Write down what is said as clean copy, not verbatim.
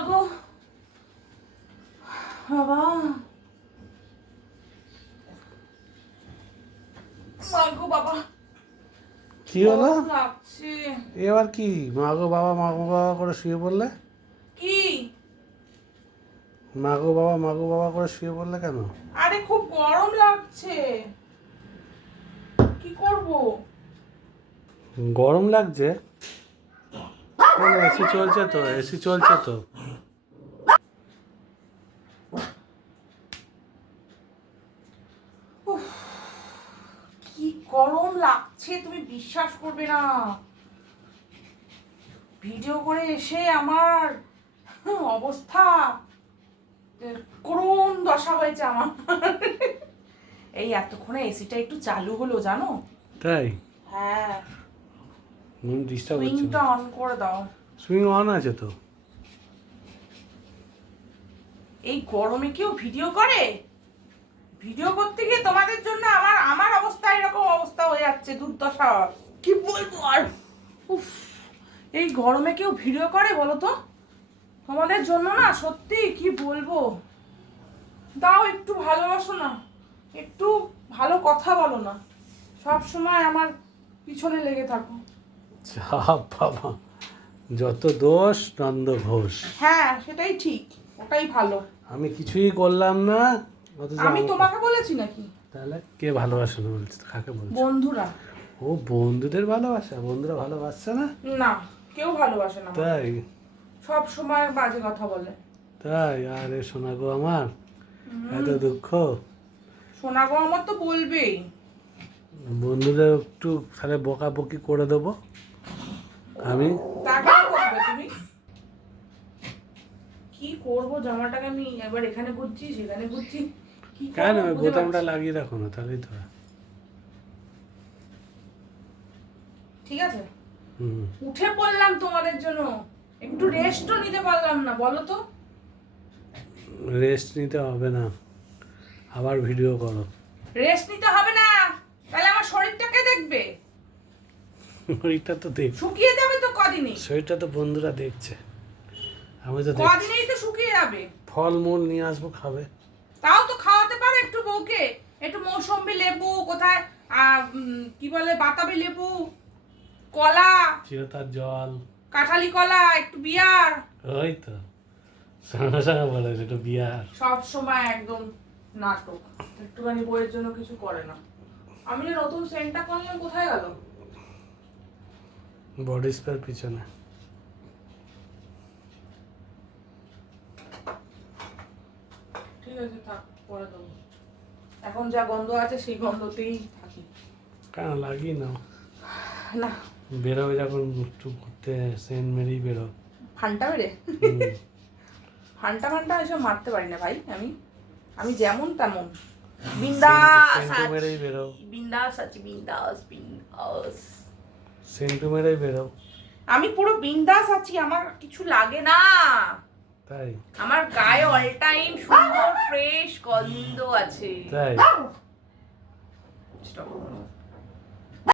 মাগো বাবা, মাগো বাবা, কি হলো? লাগছে। এবার কি মাগো বাবা করে শুয়ে পড়লে? কি মাগো বাবা করে শুয়ে পড়লে কেন? আরে খুব গরম লাগছে, কি করব? গরম লাগছে? এসি চলছে তো, এসি চলছে তো। কি গরম লাগছে তুমি বিশ্বাস করবে না। ভিডিও করে এসে আমার অবস্থা করুণ দশা হয়েছে আমার। এই এতক্ষণে এসিটা একটু চালু হলো জানো? তাই? হ্যাঁ, ডিস্টার্ব হচ্ছে। সুইংটা অন করে দাও। সুইং অন আছে তো। এই গরমে কেউ ভিডিও করে? ভিডিও করতে গিয়ে তোমাদের জন্য আমার অবস্থা এরকম অবস্থা হয়ে যাচ্ছে, দুর্দশা। কি বলবো আর। উফ, এই গরমে কেউ ভিডিও করে বলো তো? তোমাদের জন্য না সত্যি কি বলবো। দাও একটু ভালোবাসো না, একটু ভালো কথা বলো না, সব সময় আমার পিছনে লেগে থাকো। বাবা, যত দোষ নন্দ ঘোষ। হ্যাঁ সেটাই ঠিক, ওটাই ভালো। আমি কিছুই করলাম না, অথচ আমি তোমাকে বলেছি নাকি? তাহলে কে ভালোবাসে না বলছে? কাকে বলছে? বন্ধুরা। ও বন্ধুদের ভালোবাসা, বন্ধুরা ভালোবাসছে না? না, কেউ ভালোবাসে না। তাই? সব সময় বাজে কথা বলে। তাই? আরে শোনা গো আমার, এত দুঃখ। শোনা গো আমার তো বলবেই। বন্ধুদের একটু তাহলে বকাবকি করে দেবো আমি। তাকে করবে তুমি? কি করবো, জামাটাকে আমি এবার এখানে ঘুরছি সেখানে ঘুরছি, কি কেন করবো বুঝে বোতামটা পাচ্ছি না। লাগিয়ে রাখো না, তাহলেই তো। ঠিক আছে, হুম। উঠে পড়লাম তোমাদের জন্য, একটু রেস্টও নিতে পারলাম না বলো তো? রেস্ট নিতে হবে না, আবার ভিডিও করো। রেস্ট নিতে হবে না, তাহলে আমার শরীরটাকে দেখবে, শরীরটা তো দেখ, শুকিয়ে যাবে তো কদিনই। শরীরটা তো বন্ধুরা দেখছে, আমি তো দেখছি। কদিনেই তো শুকিয়ে যাবে। ফলমূল নিয়ে আসবো, খাবে। তাও তো খাওয়াতে পারো একটু বউকে, একটু মৌসম্বি লেবু কোথায়, কি বলে বাতাবি লেবু, কলা, চিরতার জল, কাঁঠালি কলা, একটু বিয়ার। ওই তো সঙ্গে সঙ্গে বলে একটু বিয়ার। সব সময় একদম নাটক, একটুখানি বইয়ের জন্য কিছু করে না। আমি যে নতুন সেন্টটা করলাম কোথায় গেল? বডি স্প্রের পিছনে। ঠিক আছে থাক, পরে দেবো। এখন যা গন্ধ আছে সেই গন্ধতেই থাকি। কেন লাগিয়ে নাও, না বেরোবে যখন একটু ঘুরতে সেন্ট মেরেই বেরো। ফান্টা মেরে? ফান্টা এসব মারতে পারি না ভাই। আমি যেমন তেমন বিন্দাস মেরেই বেরো, বিন্দাস আছি, বিন্দাস। সেন্টু মেরেই বেরো। আমি পুরো বিন্দাস আছি, আমার কিছু লাগে না। তাই? আমার গায়ে অল টাইম সুন্দর ফ্রেশ গন্ধ আছে। তাই? Stop.